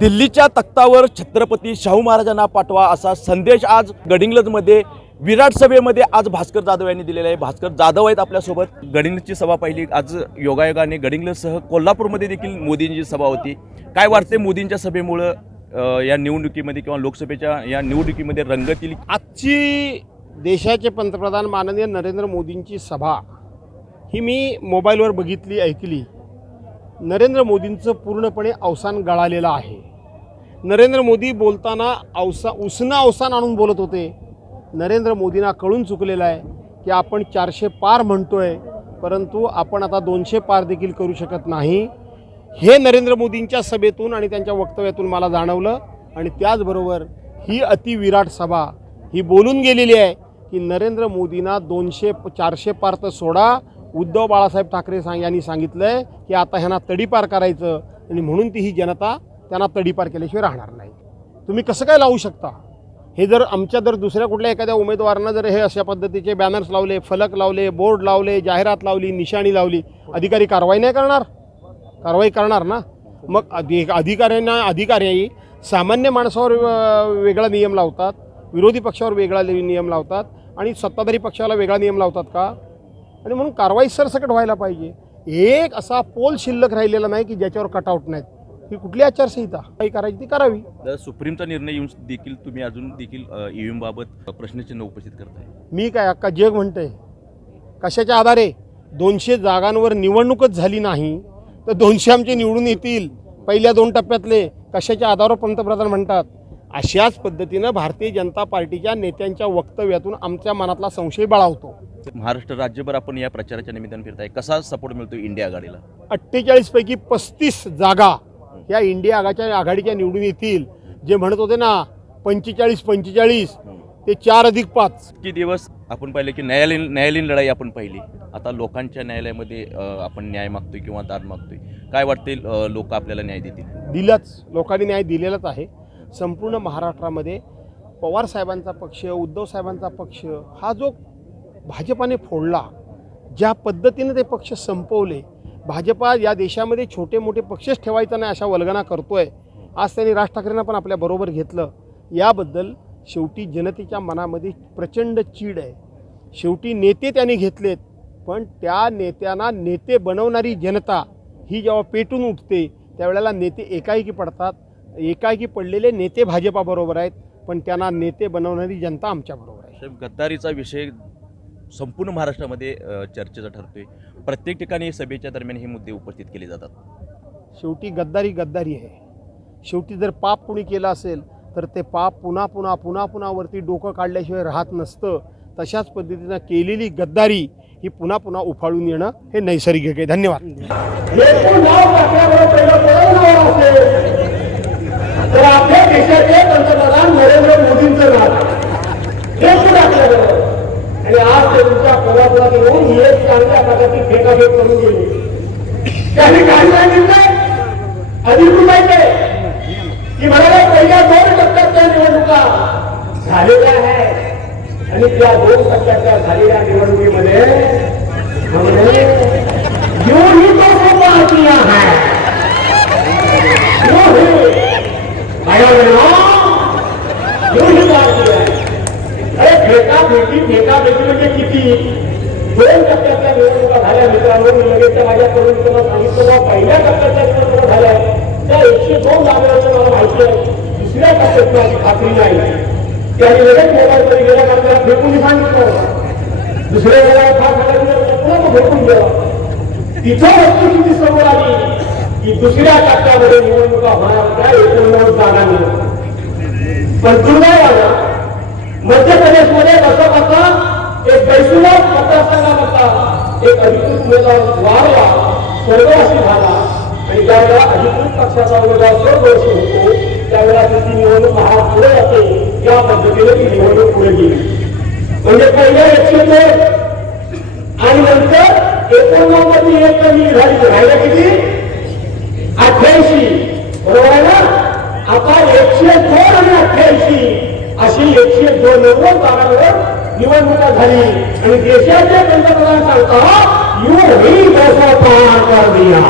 दिल्लीच्या तख्तावर छत्रपती शाहू महाराजांना पाठवा असा संदेश आज गडिंग्लजमध्ये विराट सभेमध्ये आज भास्कर जाधव यांनी दिलेला आहे. भास्कर जाधव आहेत आपल्यासोबत. गडिंग्लजची सभा पाहिली. आज योगायोगाने गडिंग्लजसह कोल्हापूरमध्ये देखील मोदींची सभा होती. काय वाटते मोदींच्या सभेमुळं या निवडणुकीमध्ये किंवा लोकसभेच्या या निवडणुकीमध्ये रंगत आजची देशाचे पंतप्रधान माननीय नरेंद्र मोदींची सभा ही मी मोबाईलवर बघितली ऐकली. नरेंद्र मोदींचं पूर्णपणे अवसान गळालेलं आहे. नरेंद्र मोदी बोलताना अवसा उसनं अवसान आणून बोलत होते. नरेंद्र मोदींना कळून चुकलेलं आहे की आपण चारशे पार म्हणतो आहे परंतु आपण आता दोनशे पार देखील करू शकत नाही. हे नरेंद्र मोदींच्या सभेतून आणि त्यांच्या वक्तव्यातून मला जाणवलं आणि त्याचबरोबर ही अतिविराट सभा ही बोलून गेलेली आहे की नरेंद्र मोदींना दोनशे चारशे पार तर सोडा. उद्धव बाळासाहेब ठाकरे सांग यांनी सांगितलं आहे की आता ह्यांना तडीपार करायचं आणि म्हणून ती ही जनता त्यांना तडीपार केल्याशिवाय राहणार नाही. तुम्ही कसं काय लावू शकता? हे जर आमच्या जर दुसऱ्या कुठल्या एखाद्या उमेदवारांना जर हे अशा पद्धतीचे बॅनर्स लावले फलक लावले बोर्ड लावले जाहिरात लावली निशाणी लावली अधिकारी कारवाई नाही करणार? कारवाई करणार ना? मग अधि अधिकाऱ्यांना अधिकारी सामान्य माणसावर वेगळा नियम लावतात विरोधी पक्षावर वेगळा नियम लावतात आणि सत्ताधारी पक्षाला वेगळा नियम लावतात का? आणि म्हणून कारवाई सरसकट व्हायला पाहिजे. एक असा पोल शिल्लक राहिलेला नाही की ज्याच्यावर कटआउट नाहीत. ही कुठली आचारसंहिता? काही करायची ती करावी. सुप्रीमचा निर्णय येऊन देखील तुम्ही अजून देखील ई व्ही बाबत प्रश्नचिन्ह उपस्थित करताय. मी काय अक्का जग म्हणते कशाच्या आधारे? दोनशे जागांवर निवडणूकच झाली नाही तर दोनशे आमचे निवडून येतील. पहिल्या दोन टप्प्यातले कशाच्या आधारावर पंतप्रधान म्हणतात? अशाच पद्धतीनं भारतीय जनता पार्टीच्या नेत्यांच्या वक्तव्यातून आमच्या मनातला संशय बळावतो. महाराष्ट्र राज्यभर आपण या प्रचाराच्या निमित्तानं फिरताय. कसा सपोर्ट मिळतो इंडिया आघाडीला अठ्ठेचाळीसपैकी पस्तीस जागा या इंडिया आघाच्या आघाडीच्या निवडून येतील. जे म्हणत होते ना पंचेचाळीस पंचेचाळीस ते चार अधिक पाच. किती दिवस आपण पाहिले की न्यायालयीन न्यायालयीन लढाई आपण पाहिली. आता लोकांच्या न्यायालयामध्ये आपण न्याय मागतोय किंवा दाद मागतोय. काय वाटते लोक आपल्याला न्याय देतील? दिलाच. लोकांनी न्याय दिलेलाच आहे. संपूर्ण महाराष्ट्रामध्ये पवार साहेबांचा पक्ष उद्धव साहेबांचा पक्ष हा जो भाजपाने फोडला ज्या पद्धतीने ते पक्ष संपवले भाजपा या देशामध्ये छोटे मोठे पक्षच ठेवायचा नाही अशा वल्गना करतोय. आज त्यांनी राज ठाकरेंना पण आपल्या बरोबर घेतलं. याबद्दल शेवटी जनतेच्या मनामध्ये प्रचंड चीड आहे. शेवटी नेते त्यांनी घेतलेत पण त्या नेत्यांना नेते बनवणारी जनता ही जेव्हा पेटून उठते त्यावेळेला नेते एकाएकी पडतात. एकाएकी पडलेले नेते भाजपाबरोबर आहेत पण त्यांना नेते बनवणारी जनता आमच्याबरोबर आहे. गद्दारीचा विषय संपूर्ण महाराष्ट्रामध्ये चर्चेचा ठरतोय. प्रत्येक ठिकाणी सभेच्या दरम्यान हे मुद्दे उपस्थित केले जातात. शेवटी गद्दारी गद्दारी आहे. शेवटी जर पाप कुणी केलं असेल तर ते पाप पुन्हा पुन्हा पुन्हा पुन्हा वरती डोकं काढल्याशिवाय राहत नसतं. तशाच पद्धतीनं केलेली गद्दारी ही पुन्हा पुन्हा उफाळून येणं हे नैसर्गिक आहे. धन्यवाद एकूण नाव टाकल्यावर पहिलं कोण नाव असेल तर आपल्या देशाचे पंतप्रधान नरेंद्र मोदींचं नाव एकूण टाकल्यावर आणि आज ते तुमच्या कोल्हापुरात येऊन ही एक चांगल्या प्रकारची फेकाफेक करून गेली त्यांनी काय सांगितलं अधिकृत आहे ते की मला पहिल्या दोन टप्प्यातल्या निवडणुका झालेल्या आहे आणि त्या दोन टप्प्यातल्या झालेल्या निवडणुकीमध्ये हमने यूं ही तो सोचा किया है यूं ही भाइयों बहनों यूं ही बात किया है अरे फेका फेकी फेका फेकी म्हणजे किती दोन टप्प्यातल्या निवडणुका झाल्या. मित्रांनो मी लगेच माझ्याकडून तुम्हाला सांगितलं बा पहिल्या टप्प्यातल्या निवडणुका झाल्या. त्या एकशे दोन जागेवरचं मला माहिती आहे. दुसऱ्या टप्प्यात माझी खात्री नाही. त्यांनी लगेच मोबाईलमध्ये गेल्या कारण फेकून सांगितलं दुसऱ्या वेळेला फार सगळ्यांनी फेकून गेला तिथं वस्तुस्थिती समोर आली की दुसऱ्या टप्प्यामध्ये निवडणुका होणार त्या एकोणनव्वद जागांवर. पण दुर्दैवानं मध्य प्रदेशमध्ये बसपाचा एक बैसुलाच मतदारसंघामधला एक अधिकृत उमेदवार वारला स्वर्गवासी झाला. आणि ज्यावेळेला अधिकृत पक्षाचा उमेदवार स्वर्गवासी होतो त्यावेळेला त्याची निवडणूक हा पुढे जाते. या पद्धतीने ती निवडणूक पुढे गेली. म्हणजे पहिल्या एकशे आणि नंतर एकोणनव्वद एक कमी झाली. राहिलं किती? अठ्ठ्याऐंशी. बरोबर आहे ना? आता एकशे दोन आणि अठ्ठ्याऐंशी. अशी एकशे दोन नव्वद जागांवर निवडणुका झाली. आणि देशाचे पंतप्रधान सांगतात यू ही दोषा पार कर दिया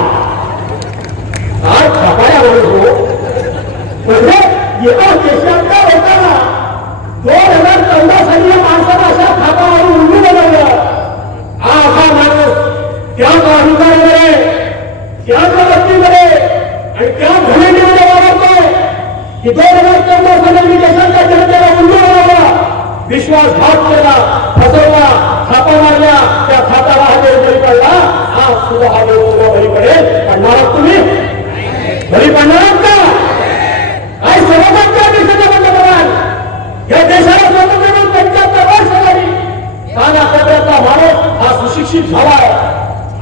आज छापाया म्हणतो म्हणजे एका देशातल्या लोकांना दोन हजार चौदा साली या माणसाला अशा थापावरून उभी बनवलं हा असा माणूस. त्याच अधिकारीकडे त्याच व्यक्तीकडे आणि त्या घमेंडीमध्ये वावरतोय की दोन हजार चौदा साली मी देशाच्या विश्वासघात केला फसवला थापा मारल्या त्या थापाला हा देव बळी पडला हा सुद्धा हा देव तुला बळी पडेल. पडणार आहात तुम्ही? बळी पडणार आहात का? काय सर्वात त्या देशाच्या पंतप्रधान या देशाला स्वातंत्र्य मिळून पंच्याहत्तर वर्ष झाली. काल कोपऱ्यातला माणूस हा सुशिक्षित झाला आहे.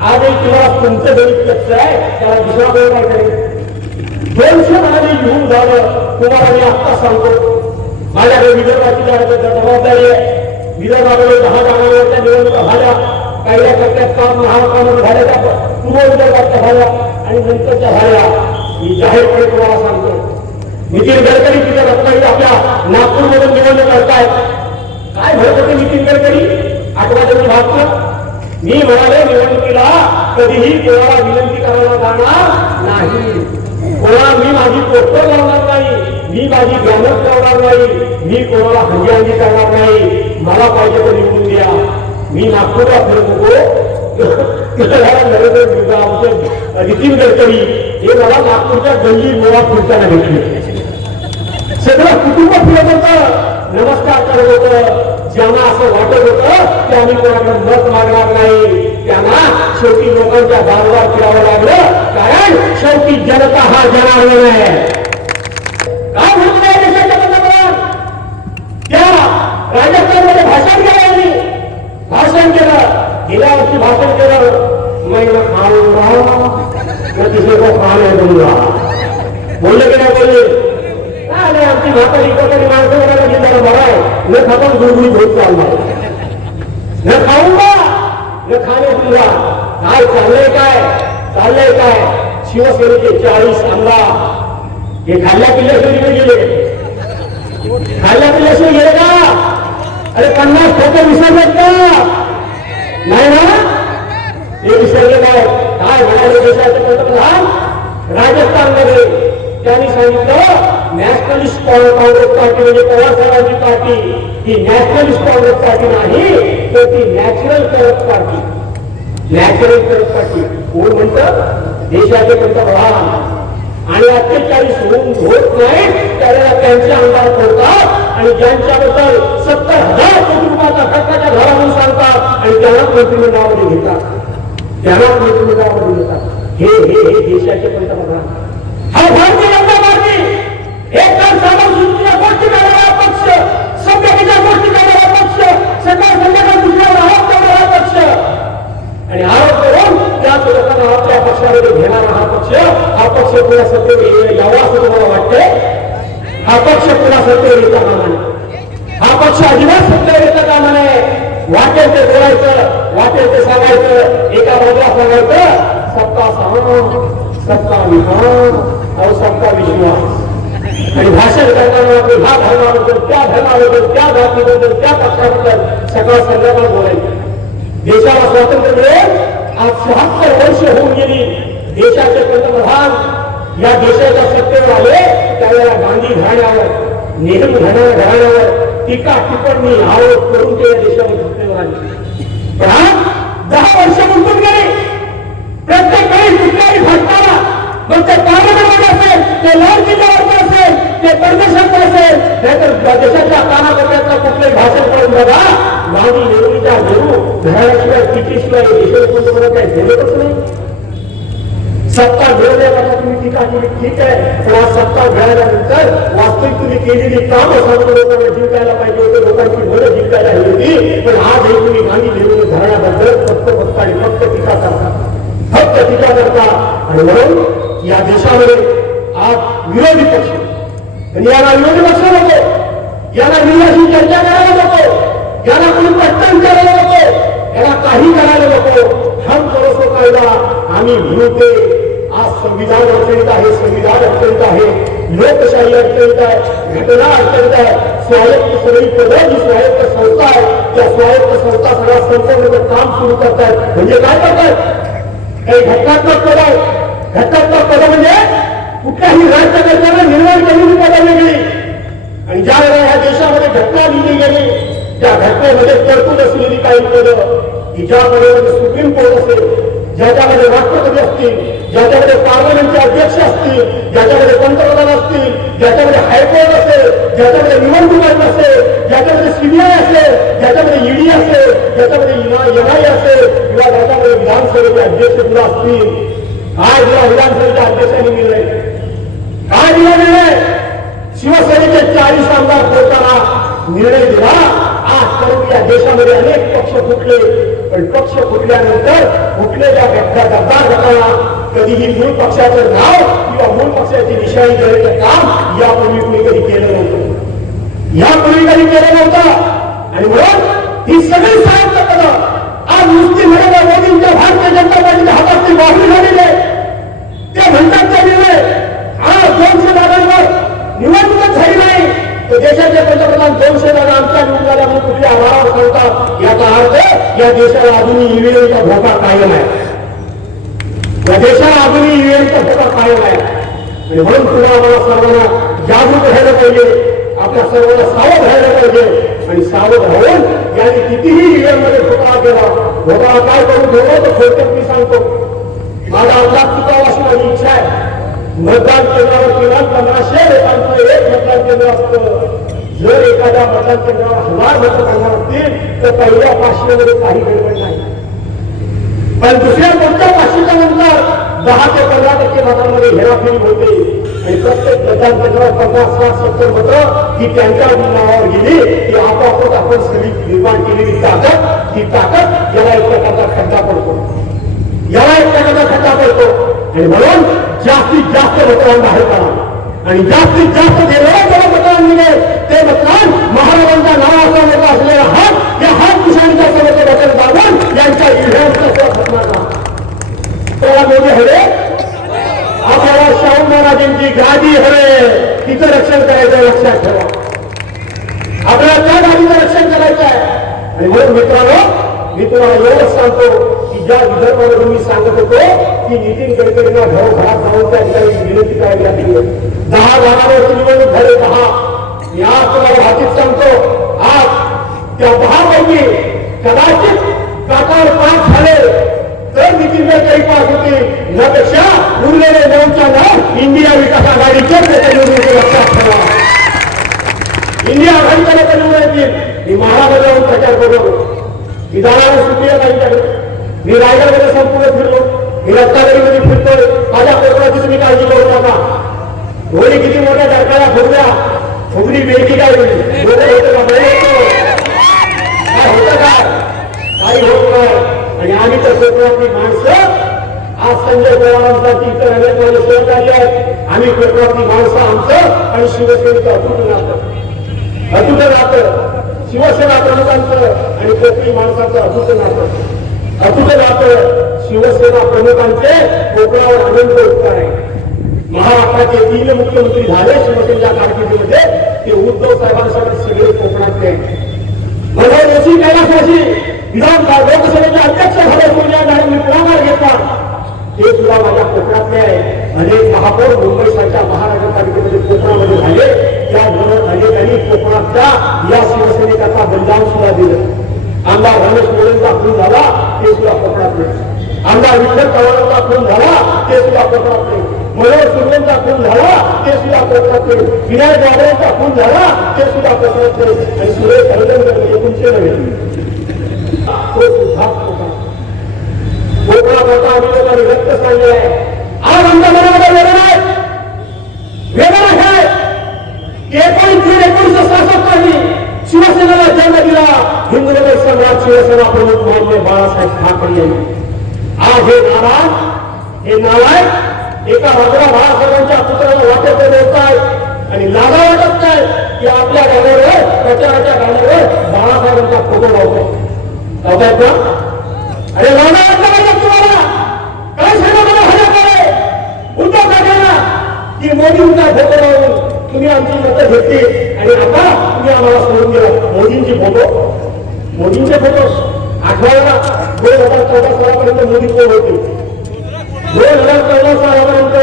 आजही तुम्हाला तुमचं गणित कच्च आहे त्याला दुसरा वेळ काय दोनशे म्हणाले घेऊन झालं. तुम्हाला मी आत्ता सांगतो. माझ्याकडे विदर्भातील जबाबदारी आहे. विदर्भाकडे दहा जागांवरच्या निवडणुका झाल्या. पहिल्या टप्प्यात काम महाकाम झाल्या. त्या पूर्व विदर्भाच्या झाल्या आणि नंतरच्या झाल्या. मी जाहीरपणे तुम्हाला सांगतो. नितीन गडकरी तिथे रत्नागिरी आपल्या नागपूरमधून निवडणूक करतायत काय म्हणत होते नितीन गडकरी? आठवड्यात भागतं मी म्हणाले निवडणुकीला कधीही कोणाला विनंती करायला जाणार नाही. कोणाला मी माझी पोस्टर लावणार नाही मी माझी बॅनर लावणार नाही मी कोणाला हंगी करणार नाही. मला पाहिजे तर निवडून द्या. मी नागपूरला फिरत होतो. नरेंद्र मोदी आमचे नितीन गडकरी हे मला नागपूरच्या गल्ली गोळा फिरताना भेटले. सगळं कुटुंब फिरत होतं. नमस्कार करत होतं. ज्यांना असं वाटत होतं की आम्ही कोणाकडे मत मागणार नाही. त्यांना शेवटी लोकांच्या दारोदार फिरावं लागलं. कारण शेवटी जनता हा जनार्दन आहे. काय म्हणतो नाही देशाच्या पंतप्रधान? त्या राजस्थानमध्ये भाषण केलं भाषण केलं. गेल्या वर्षी भाषण केलं. महिला खाऊन खाऊंगा न किसी को खाने बोलले की नाही बोलले? काय आमची म्हातारी इकडे माणसं म्हणायला की बरं आहे न खाऊन गुळगुळीत होत चालणार न खाऊन न खाणे काय चाललंय काय? चाललंय काय? शिवसेनेचे चाळीस आमदार. हे खाल्ल्या पिल्ल्याशिवाय गेले. खाल्ल्या किल्ल्याशिवाय गेले का? अरे पन्नास टक्के विसरलेत का? नाही ना? हे विसरले काय काय म्हणाले देशाचे पंतप्रधान? राजस्थानमध्ये. त्यांनी सांगितलं नॅशनलिस्ट काँग्रेस पार्टी म्हणजे पवारसाहेबांची पार्टी ही नॅशनलिस्ट काँग्रेस पार्टी नाही तर ती नॅचरल करत पार्टी नॅचरल करत पार्टी कोण म्हणत? देशाचे पंतप्रधान. आणि अठ्ठेचाळीस होऊन होत नाही त्यावेळेला त्यांचे आमदार ठेवतात आणि ज्यांच्याबद्दल सत्तर हजार कोटी रुपयाचा खर्चाच्या घरा सांगतात आणि त्यांना मंत्रिमंडळामध्ये घेतात. त्यांना मंत्रिमंडळामध्ये घेतात. हे हे हे देशाचे पंतप्रधान. हा भारतीय वाटेल ते बोलायचं वाटेल ते सांगायचं एका बाजूला सांगायचं सत्ता सहा सत्ता विधान अहो सत्ता विश्वास. आणि भाषण करताना आपण ह्या धर्माबद्दल त्या धर्माबद्दल त्या जातीबद्दल त्या पक्षाबद्दल सकाळ संध्याकाळ बोलायचं. देशाला स्वातंत्र्य मिळेल आज शहात्तर वर्ष होऊन गेली. देशाचे पंतप्रधान या देशाच्या सत्तेवर आले त्यावेळेला गांधी घराण्यावर नेहरू घराण्या घराण्यावर टीका टिप्पणी आरोप करून ते या देशावर सत्तेवर आले. पण दहा वर्ष गुंतून गेले. प्रत्येक वेळी कुठल्याही घटनाला मग ते पार्लमेंटमध्ये असेल ते लाल किल्ल्यावरचं असेल ते परदेशात असेल नाहीतर देशाच्या कानाकोपऱ्यातलं कुठलंही भाषण करून बघा. गांधी नेहरूच्या नेहरू घराण्याशिवाय तिकीशिवाय देशाला काय नाही. सत्ता तुम्ही टीका केली ठीक आहे. पण आज सत्ता मिळाल्यानंतर वास्तविक तुम्ही केलेली कामं सांगतो लोकांना जिंकायला पाहिजे होते लोकांची मनं जिंकायला हवी होती. पण आजही तुम्ही गांधी नेहरू घराण्याबद्दल फक्त फक्त आणि फक्त टीका करता. फक्त टीका करता. आणि म्हणून या देशामध्ये आज विरोधी पक्ष आणि याला विरोधी पक्ष नको याला विरोधी चर्चा करायला नको. याला कोणी प्रश्न करायला नको. याला काही करायला नको. हम करतो कायदा. आम्ही ते आज संविधान अडचणीत आहे संविधान अडचणीत आहे. लोकशाही अडचणीत आहे घटना अडचणीत आहे. स्वायत्त सगळी पदं जी स्वायत्त संस्था आहे त्या स्वायत्त संस्था सगळ्या संस्थेमध्ये काम सुरू करतायत. म्हणजे काय करतायत? काही घटनात्मक पद आहे घटनात्मक पद म्हणजे कुठल्याही राज्यकर्त्यानं निर्माण केलेली पदं वेगळी आणि ज्या वेळेला या देशामध्ये घटना लिहिली गेली त्या घटनेमध्ये तरतूद असलेली काही पदं की ज्या पदामध्ये म्हणजे सुप्रीम कोर्ट असेल ज्याच्यामध्ये राष्ट्रपती असतील ज्याच्यामध्ये पार्लमेंटचे अध्यक्ष असतील ज्याच्यामध्ये पंतप्रधान असतील ज्याच्यामध्ये हायकोर्ट असेल ज्याच्यामध्ये निवडणूक आयोग असेल ज्याच्यामध्ये सीबीआय असेल ज्याच्यामध्ये ईडी असेल ज्याच्यामध्ये एनआय असेल किंवा ज्याच्यामध्ये विधानसभेचे अध्यक्ष सुद्धा असतील आज या विधानसभेच्या अध्यक्षांनी निर्णय काय दिला निर्णय शिवसेनेचे चाळीस आमदार करताना निर्णय दिला. आज तरुण या देशामध्ये अनेक पक्ष फुटले. पण पक्ष फुटल्यानंतर फुटलेल्या गद्दा गद्दार गटाला कधीही मूळ पक्षाचं नाव किंवा मूळ पक्षाची निशाणी करण्याचं काम यापूर्वी कुणी कधी केलं नव्हतं. यापूर्वी कधी केलं नव्हतं? आणि म्हणून ही सगळी साहित्य पदं आज नुसती नरेंद्र मोदींच्या भारतीय जनता पार्टीच्या हातातली बाहुली झालेली आहे. ते म्हणतात ते निर्णय आज दोनशे जागांवर निवडणूकच झाली नाही. तर देशाचे पंतप्रधान दोनशे जागा आमच्या निवडून म्हणून कुठे आभार सांगतात? याचा अर्थ या देशाला अजूनही ईव्हीएमचा धोका कायम आहे. या देशाला अजूनही ईव्हीएमचा धोका कायम आहे. आणि म्हणून तुम्हाला मला सर्वांना जागरूक राहायला पाहिजे. आपल्या सर्वांना सावध राहायला पाहिजे. आणि सावध राहून याने कितीही ईव्हीएममध्ये घोटाळा केला घोटाळा काय करून ठेवला तर थोडक्यात मी सांगतो. माझा अंदाज चुकावा अशी माझी इच्छा आहे. मतदान केंद्रावर किमान पंधराशे लोकांचं एक मतदान केंद्र असतं. जर एखाद्या मतदान केंद्रावर हजार मतदार असतील तर पहिल्या पाचशेमध्ये काही गडबड नाही. पण दुसऱ्या कोणत्या पाचशेच्या नंतर दहा ते पंधरा टक्के मतांमध्ये हेराफेरी होते? आणि प्रत्येक मतदान पन्नास साठ सत्तर मतं ही त्यांच्या नावावर गेली. की आपोआपच आपण सगळी निर्माण केलेली ताकद ही ताकद याला एक प्रकारचा खड्डा पडतो. याला एक प्रकारचा खड्डा पडतो. आणि म्हणून जास्तीत जास्त मतदान बाहेर काढा आणि जास्तीत जास्त देणारं जेव्हा मतदान मिळेल ते मतदान महाराजांच्या नावाचा नेता असलेला हात या हात किसानीच्या समोरचे बटन दाबून यांच्या ईव्हीएमचा सुद्धा त्याला मोदी हवे आपल्याला शाहू महाराजांची गादी हवे तिचं रक्षण करायचं लक्षात ठेवा आपल्याला त्या गाडीचं रक्षण करायचं आहे आणि म्हणून मित्रांनो मी तुम्हाला एवढंच सांगतो की ज्या विदर्भावर मी सांगत होतो की नितीन गडकरींना घरोघरात जाऊन त्या ठिकाणी विनंती करावी लागली. दहा जागांवरती निवडणूक झाले. दहा. मी आज तुम्हाला भाषेत सांगतो आज त्या दहा पैकी कदाचित काकावर पाच झाले तर नितीन गडकरी पास होते यापेक्षा उरलेले नऊच्या नाव इंडिया विकास आघाडीचे त्याच्या निवडणुकी लक्षात ठेवा. इंडिया आघाडीच्या लोक निवडून येतील मी महाराष्ट्रात प्रचार करू. मी जाणार सुट्टी आहे. मी रायगडमध्ये संपूर्ण फिरलो. मी रत्नागिरीमध्ये फिरतोय. माझ्या कोकणाची तुम्ही काळजी करू नका. होळी किती मोठ्या सरकारला फुगल्या. फुगली वेगळी काय होईल? होतं का? काही होत नाही. आणि आम्ही तर कोकणातली माणसं. आज संजय पवारांसाठी इतर अनेक माझे सहकारी आहेत. आम्ही कोकणातली माणसं आमचं आणि शिवसेनेचं अतुट नातं. अतुट नातं. शिवसेना प्रमुखांचं आणि कोकणी माणसाचं अतूट नातं अतूट नातं शिवसेना प्रमुखांचे कोकणावर अनंत उपकार आहे. महाराष्ट्राचे तीन मुख्यमंत्री झाले शिवसेनेच्या कारकिर्दीमध्ये. ते उद्धव साहेबांसाठी सगळे कोकणातले आहेत. मनोहर जोशी कैलासवासी विधान लोकसभेचे अध्यक्ष झाले सोनिया गांधी पुढाकार घेतला. ते सुद्धा माझ्या कोकणातले आहे अनेक महापौर मुंबई सारख्या महानगरपालिकेमध्ये कोकणामध्ये झाले. त्यामुळे अनेकांनी कोकणातल्या या शिवसेना बलिदान सुद्धा दिलं. आमदार रमेश मोरेंचा खून झाला ते सुद्धा कोकणातले आमदार विठ्ठल चव्हाणांचा खून झाला ते सुद्धा कोकणातले मनोहर सुर्वेंचा खून झाला ते सुद्धा कोकणातले विनायक बाबरांचा खून झाला ते सुद्धा कोकणातले आणि सुरेश हरगंकर एकोणीशे नव्हे तो सुद्धा कोकणात कोकणात आता आम्ही लोकांनी व्यक्त सांगले आहे. आज आमच्या मनामध्ये वेदना आहे वेदना आहे एकोणीस जून एकोणीसशे सहासष्ट दिला हिंदू शिवसेना प्रमुख मानले बाळासाहेब ठाकरे यांनी. आज हे नारा हे नाराय एका राजा बाळासाहेबांच्या पुत्राला वाटत बोलतायत आणि लागा वाटत नाही की आपल्या गाण्यावर प्रचाराच्या गाण्यावर बाळासाहेबांचा फोटो लावतो लावतायत ना अरे लागा वाटलं पाहिजे तुम्हाला? काय सांगा मला हल्ला करे उद्धव ठाकरेंना की मोदींचा फोटो लावून. तुम्ही आमची मतं घेतली आणि आता तुम्ही आम्हाला सोडून दिला. मोदींची फोटो. मोदींचे फोटो. आठवायला दोन हजार चौदा सालापर्यंत मोदी कोण होते. दोन हजार चौदा सालापर्यंत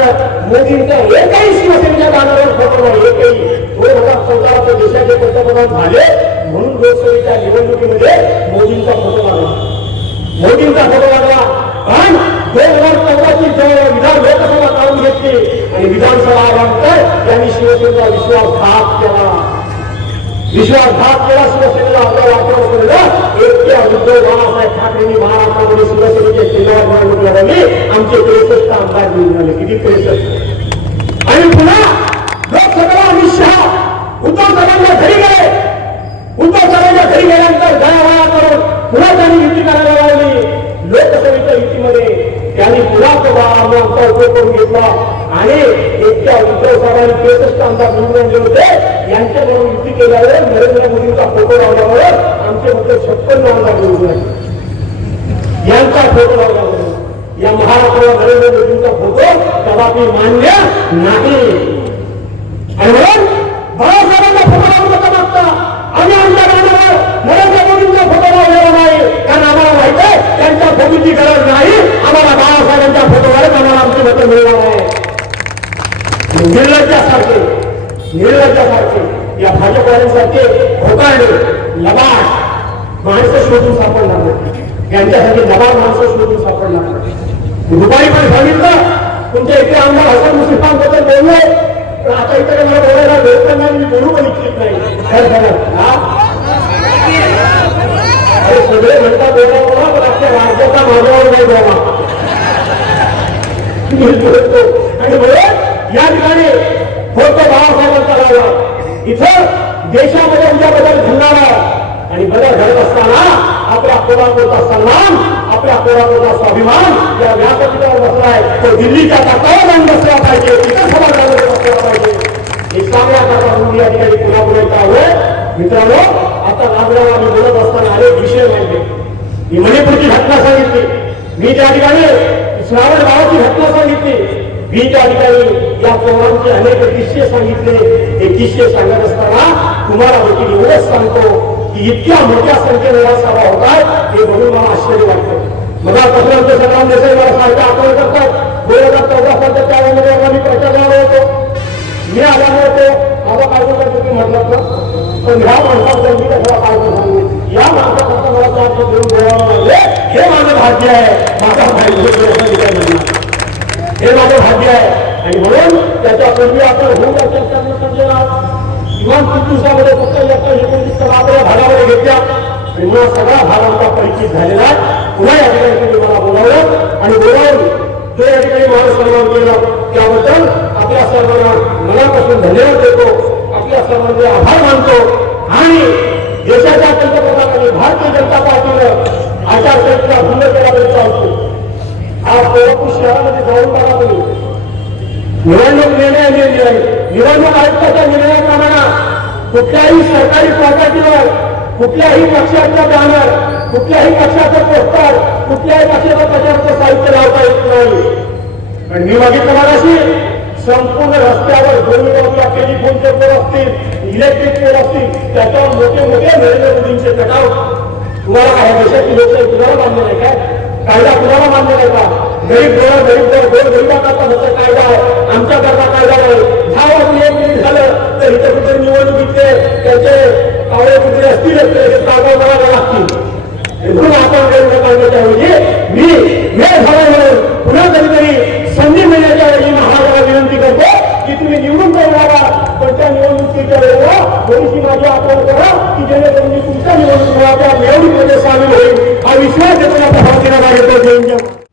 मोदींच्या एकही शिवसेनेच्या बॅनरवर फोटो नाही एकही. दोन हजार चौदा देशाचे पंतप्रधान झाले म्हणून लोकसभेच्या निवडणुकीमध्ये मोदींचा फोटो लागला मोदींचा फोटो लागला पण दोन हजार चौदाची जेव्हा विधान लोकसभा काढून घेतली आणि विधानसभा आल्यानंतर त्यांनी शिवसेनेचा विश्वासघात केला. विश्वासघात केला शिवसेनेला आपल्या वापर केलेला एकट्या उद्धव बाळासाहेब ठाकरेंनी महाराष्ट्रामध्ये शिवसेनेचे जिल्ह्यावर निवडणूक लढवली आमचे त्रेसष्ट आमदार निवडून आले किती त्रेसष्ट आणि पुन्हा लोकसभेला अमित शहा उद्धव साहेबांच्या घरी गेले. उद्धव साहेबांच्या घरी गेल्यानंतर गयावया करून पुन्हा त्यांनी युती करायला लावली लोकसभेच्या युतीमध्ये त्यांनी पुन्हा तो बाळा आमदारांचा उपयोग करून घेतला आणि एकट्या उद्धव साहेबांनी त्रेसष्ट आमदार म्हणून आणले होते. यांच्याबरोबर युती केल्यावर नरेंद्र मोदींचा फोटो लावल्यावर आमचे फक्त छप्पन्न आमदार निवडून आले यांचा फोटो लावल्यावर या महाराष्ट्राला नरेंद्र मोदींचा फोटो कदापि मान्य नाही. आणि म्हणून बाळासाहेबांचा फोटो लावू नका मागता आम्ही आमच्या गाण्यावर नरेंद्र मोदींचा फोटो लावलेला नाही. कारण आम्हाला माहीत आहे त्यांच्या फोटोची गरज नाही. आम्हाला बाळासाहेबांच्या फोटोवरच आम्हाला आमचे मतं मिळणार आहे निर्लज्जासारखे निर्लज्जासारखे या भाजपवाल्यांसारखे भोकारणे लबाड माणसं शोधून सापडणार नाही यांच्यासाठी लबाड माणसं शोधून सापडणार नाही दुपारी पण सांगितलं तुमच्या इथे आमदार हसन मुसिफांबद्दल बोलले पण आता इकडे मला बोलायला वेळ पण नाही मी बोलू पण इच्छित नाही. खरं खरं सगळे म्हणतात बोला बोला पण आपल्या राज्याचा माझ्यावर नाही बोला. आणि म्हणून या ठिकाणी फक्त बाबासाहेबांचा लावला इथं देशामध्ये उद्या बदल घडणारा आणि बदल घडत असताना आपल्या कोल्हापूरचा सन्मान आपल्या कोल्हापूरचा स्वाभिमान या व्यासपीठावर बसलाय. तो दिल्लीच्या तत्वावर जाऊन बसला पाहिजे. तिथं सभागृहामध्ये बसला पाहिजे. हे सांगण्या करता म्हणून या ठिकाणी कोल्हापूर येत आहोत. मित्रांनो आता नागराव आम्ही बोलत असताना अनेक विषय माहिती मी मणिपूरची घटना सांगितली. मी त्या ठिकाणी श्रावण गावाची घटना सांगितली. मी त्या ठिकाणी या चोरांचे अनेक किस्से सांगितले. हे किस्से सांगत असताना तुम्हाला देखील एवढंच सांगतो की इतक्या मोठ्या संख्येने या सभा होतात हे बघून मला आश्चर्य वाटतं. मला पत्रांचे संग्राम देसाई मला सारखे आठवण करतात. दोन हजार चौदा सालच्या त्यावेळेमध्ये आम्ही प्रचारला होतो. मी आला नव्हतो. माझा काय बोलला तुम्ही? म्हटलं ना पण ह्या माणसाबद्दल मी कशाला काय सांगू या माणसाबद्दल मला चार शब्द देऊन हे माझं भाग्य आहे. माझा भाग्य असं मी काय म्हणणार हे माझं भाग्य आहे. आणि म्हणून त्याच्यापूर्वी आपण होऊन चर्चा समजलेला किमान तीन फक्त एका आपल्या भागामध्ये घेतल्या. आणि मला सगळा भाग आमचा परिचित झालेला आहे. पुन्हा या ठिकाणी तुम्ही मला बोलावलं. आणि बोलावून जो या ठिकाणी मला सन्मान केला त्याबद्दल आपल्या सर्वांना मनापासून धन्यवाद देतो. आपल्या सर्वांचे आभार मानतो. आणि देशाच्या पंतप्रधानांनी भारतीय जनता पार्टीनं आचारसंहिता भंग केला असतो आज कोल्हापूर शहरामध्ये जाऊन निवडणूक निर्णय निर्णय आहे निवडणूक आयुक्ताच्या निर्णयाप्रमाणे कुठल्याही सरकारी प्रॉपर्टीवर कुठल्याही पक्षाचा बॅनर कुठल्याही पक्षाचं पोस्टर कुठल्याही पक्षाचं प्रचारचं साहित्य लावता येत नाही पण मी बघितलं मगाशी संपूर्ण रस्त्यावर दोन बाजूला टेलिफोनचे पोल असतील इलेक्ट्रिक पोल असतील त्याच्यावर मोठे मोठे नरेंद्र मोदींचे कटाव तुम्हाला काय देशाची लोकशाही तुम्हाला मान्य नाही काय कायदा कुणाला मान्य नाही का? गरीब गोळा गरीब गोळ गोर गरिबांचा फक्त कायदा आहे. आमच्या करता कायदा नाही. दहा वाजून एक मिनिट झालं तर इथे कुठे निवडणुकीचे त्याचे कावळे कुठे असतील ते कागद करावे लागतील. म्हणून आपण काही काढण्याच्या ऐवजी मी वेळ झाला म्हणून पुन्हा कधीतरी संधी मिळण्याच्या ऐवजी महाराजाला विनंती करतो की तुम्ही निवडून जाऊ लागा पण त्या निवडणुकीच्या वेळेला थोडीशी माझी आठवण करा की जेणेकरून मी तुमच्या निवडणुकीला त्या निवडणुकीमध्ये सामील होईल. हा विश्वास देताना प्रभाव केला पाहिजे